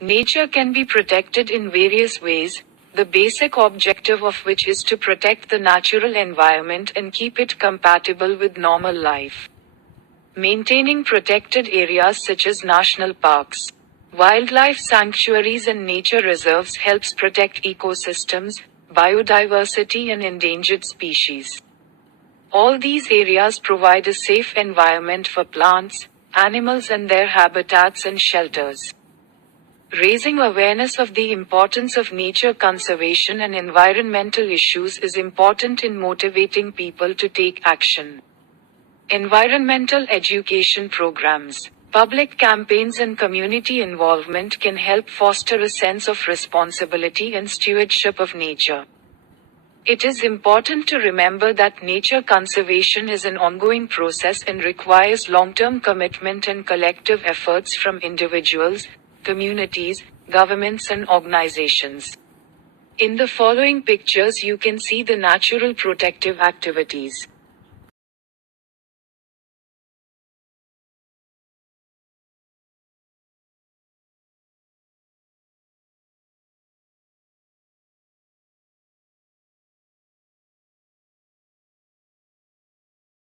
Nature can be protected in various ways, the basic objective of which is to protect the natural environment and keep it compatible with normal life. Maintaining protected areas such as national parks, wildlife sanctuaries and nature reserves helps protect ecosystems, biodiversity and endangered species. All these areas provide a safe environment for plants, animals and their habitats and shelters. Raising awareness of the importance of nature conservation and environmental issues is important in motivating people to take action. Environmental education programs, public campaigns and community involvement can help foster a sense of responsibility and stewardship of nature. It is important to remember that nature conservation is an ongoing process and requires long-term commitment and collective efforts from individuals, communities, governments and organizations. In the following pictures you can see the natural protective activities.